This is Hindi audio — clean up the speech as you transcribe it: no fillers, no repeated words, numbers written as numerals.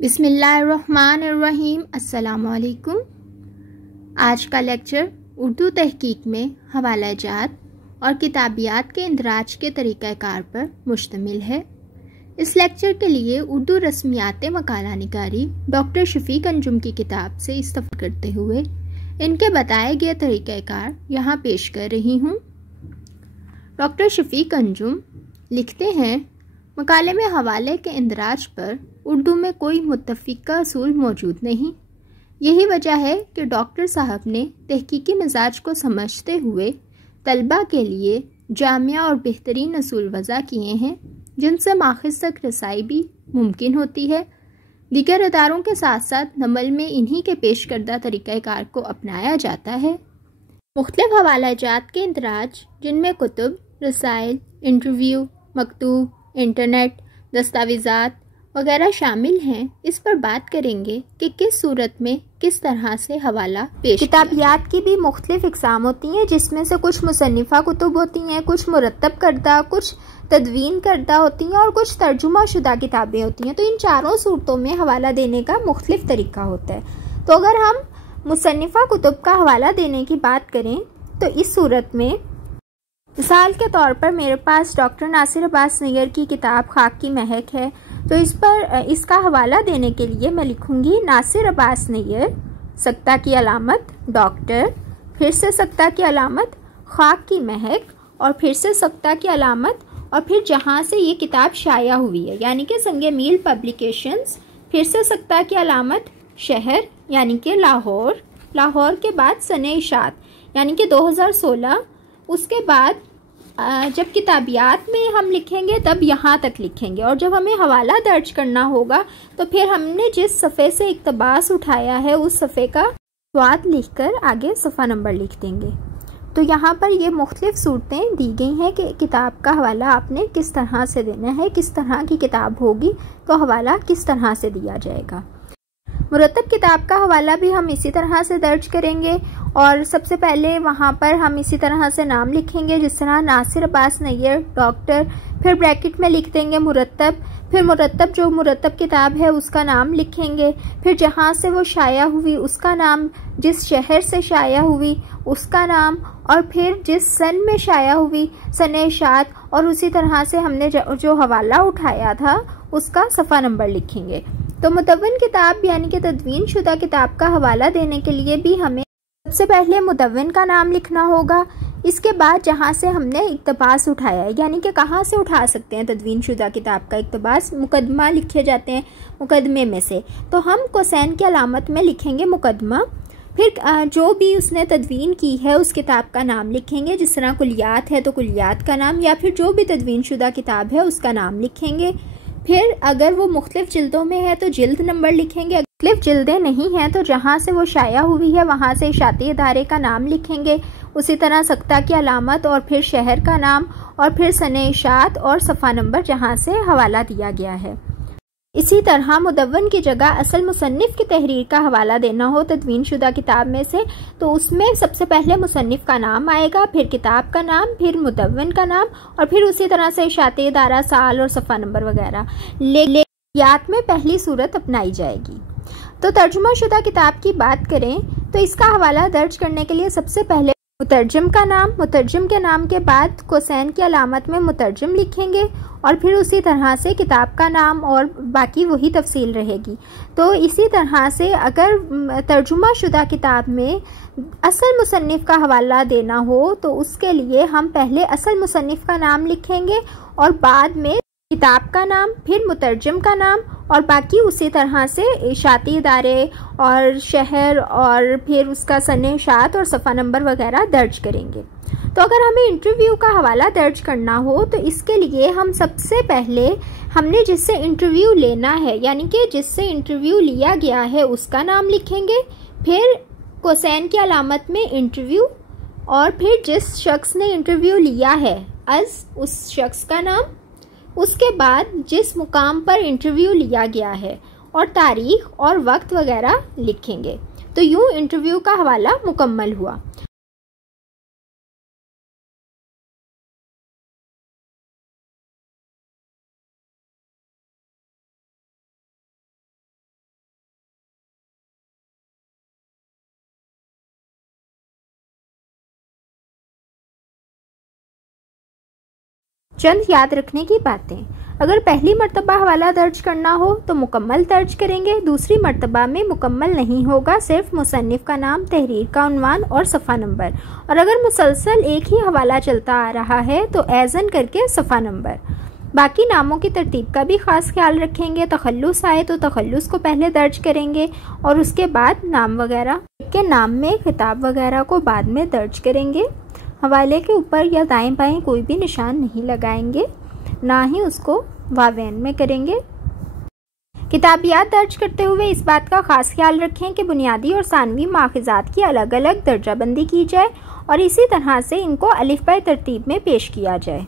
बिस्मिल्लाहिर्रहमानिर्रहीम। अस्सलामुअलैकुम। आज का लेक्चर उर्दू तहकीक में हवाला जात और किताबियात के इंदराज के तरीक़ाकार पर मुश्तमिल है। इस लेक्चर के लिए उर्दू रस्मियात मकाला निगारी डॉक्टर शफीक अंजुम की किताब से इस्तेफ़ादा करते हुए इनके बताए गए तरीक़ाकार यहाँ पेश कर रही हूँ। डॉक्टर शफीक अंजुम लिखते हैं, मकाले में हवाले के इंदराज पर उर्दू में कोई मुत्तफ़िक़ा असूल मौजूद नहीं। यही वजह है कि डॉक्टर साहब ने तहकीकी मिजाज को समझते हुए तलबा के लिए जामिया और बेहतरीन असूल वज़ा किए हैं, जिनसे माखिज़ तक रसाई भी मुमकिन होती है। दीगर अदारों के साथ साथ अमल में इन्हीं के पेश करदा तरीक़ाकार को अपनाया जाता है। मुख्तलिफ़ हवाला जात के इंदराज, जिनमें कुतुब, रसाइल, इंटरव्यू, मकतूब, इंटरनेट, दस्तावेज़ात वगैरह शामिल हैं, इस पर बात करेंगे कि किस सूरत में किस तरह से हवाला पेश। किताबियात की भी मुख्तलिफ इक़साम होती हैं, जिसमें से कुछ मुसन्निफ़ा कुतुब होती हैं, कुछ मुरत्तब करदा, कुछ तदवीन करदा होती हैं और कुछ तर्जुमा शुदा किताबें होती हैं। तो इन चारों सूरतों में हवाला देने का मुख्तलिफ तरीका होता है। तो अगर हम मुसन्निफ़ा कुतुब का हवाला देने की बात करें तो इस सूरत में मिसाल के तौर पर मेरे पास डॉक्टर नासिर अब्बास नैयर की किताब खाक की महक है। तो इस पर इसका हवाला देने के लिए मैं लिखूंगी नासिर अब्बास नैयर, सक्ता की अलामत डॉक्टर, फिर से सक्ता की अलामत खाक की महक और फिर से सक्ता की अलामत और फिर जहाँ से ये किताब शाया हुई है यानी कि संगे मील पब्लिकेशंस, फिर से सक्ता की अलामत शहर यानी कि लाहौर, लाहौर के बाद सने इशात यानी कि 2016। उसके बाद जब किताबियात में हम लिखेंगे तब यहाँ तक लिखेंगे और जब हमें हवाला दर्ज करना होगा तो फिर हमने जिस सफ़े से इक़्तिबास उठाया है उस सफ़े का स्वाद लिखकर आगे सफ़ा नंबर लिख देंगे। तो यहाँ पर ये मुख्तलिफ सूरतें दी गई हैं कि किताब का हवाला आपने किस तरह से देना है, किस तरह की किताब होगी तो हवाला किस तरह से दिया जाएगा। मुरत्तब किताब का हवाला भी हम इसी तरह से दर्ज करेंगे और सबसे पहले वहाँ पर हम इसी तरह से नाम लिखेंगे, जिस तरह नासिर अब्बास नैयर डॉक्टर, फिर ब्रैकेट में लिख देंगे मुरत्तब, फिर मुरत्तब जो मुरत्तब किताब है उसका नाम लिखेंगे, फिर जहाँ से वो शाया हुई उसका नाम, जिस शहर से शाया हुई उसका नाम और फिर जिस सन में शाया हुई सने इशात और उसी तरह से हमने जो हवाला उठाया था उसका सफ़ा नंबर लिखेंगे। तो मुदव्वन किताब यानी कि तदवीन शुदा किताब का हवाला देने के लिए भी हमें सबसे पहले मुदव्विन का नाम लिखना होगा। इसके बाद जहाँ से हमने इक़्तिबास उठाया है यानी कि कहाँ से उठा सकते हैं तदवीन शुदा किताब का इक़्तिबास, मुकदमा लिखे जाते हैं मुकदमे में से, तो हम कोसैन की अलामत में लिखेंगे मुकदमा। फिर जो भी उसने तदवीन की है उस किताब का नाम लिखेंगे, जिस तरह कुलियात है तो कुलियात का नाम या फिर जो भी तदवीन शुदा किताब है उसका नाम लिखेंगे। फिर अगर वो मुख्तलिफ जिल्दों में है तो जिल्द नंबर लिखेंगे, मुख्तलिफ जिल्दें नहीं हैं तो जहाँ से वो शाया हुई है वहाँ से इशाती इदारे का नाम लिखेंगे, उसी तरह सक्ता की अलामत और फिर शहर का नाम और फिर सने इशात और सफ़ा नंबर जहाँ से हवाला दिया गया है। इसी तरह मुदव्वन की जगह असल मुसन्निफ़ की तहरीर का हवाला देना हो तदवीन शुदा किताब में से तो उसमें सबसे पहले मुसन्निफ़ का नाम आएगा, फिर किताब का नाम, फिर मुदव्वन का नाम और फिर उसी तरह से इशाते इदारा, साल और सफ़ा नंबर वगैरह याद में पहली सूरत अपनाई जाएगी। तो तर्जुमा शुदा किताब की बात करें तो इसका हवाला दर्ज करने के लिए सबसे पहले मुतरजम का नाम, मुतरजम के नाम के बाद कोसैन की अलामत में मुतरजम लिखेंगे और फिर उसी तरह से किताब का नाम और बाकी वही तफसील रहेगी। तो इसी तरह से अगर तर्जुमा शुदा किताब में असल मुसन्निफ़ का हवाला देना हो तो उसके लिए हम पहले असल मुसन्निफ़ का नाम लिखेंगे और बाद में किताब का नाम, फिर मुतरजम का नाम और बाकी उसी तरह से इशाती इदारे और शहर और फिर उसका सने इशात और सफ़ा नंबर वगैरह दर्ज करेंगे। तो अगर हमें इंटरव्यू का हवाला दर्ज करना हो तो इसके लिए हम सबसे पहले हमने जिससे इंटरव्यू लेना है यानी कि जिससे इंटरव्यू लिया गया है उसका नाम लिखेंगे, फिर कोसैन की अलामत में इंटरव्यू और फिर जिस शख्स ने इंटरव्यू लिया है उस शख्स का नाम, उसके बाद जिस मुकाम पर इंटरव्यू लिया गया है और तारीख और वक्त वगैरह लिखेंगे। तो यूँ इंटरव्यू का हवाला मुकम्मल हुआ। चंद याद रखने की बातें। अगर पहली मर्तबा हवाला दर्ज करना हो तो मुकम्मल दर्ज करेंगे, दूसरी मर्तबा में मुकम्मल नहीं होगा, सिर्फ मुसन्निफ का नाम, तहरीर का उन्वान और सफ़ा नंबर। और अगर मुसलसल एक ही हवाला चलता आ रहा है तो एज़न करके सफ़ा नंबर। बाकी नामों की तरतीब का भी ख़ास ख्याल रखेंगे। तखल्लुस आए तो तखल्लुस को पहले दर्ज करेंगे और उसके बाद नाम वगैरह के नाम में खिताब वगैरह को बाद में दर्ज करेंगे। हवाले के ऊपर या दाएं बाएं कोई भी निशान नहीं लगाएंगे, ना ही उसको वावेन में करेंगे। किताबियात दर्ज करते हुए इस बात का ख़ास ख्याल रखें कि बुनियादी और सानवी माखिजात की अलग अलग दर्जाबंदी की जाए और इसी तरह से इनको अलिफ बाय तरतीब में पेश किया जाए।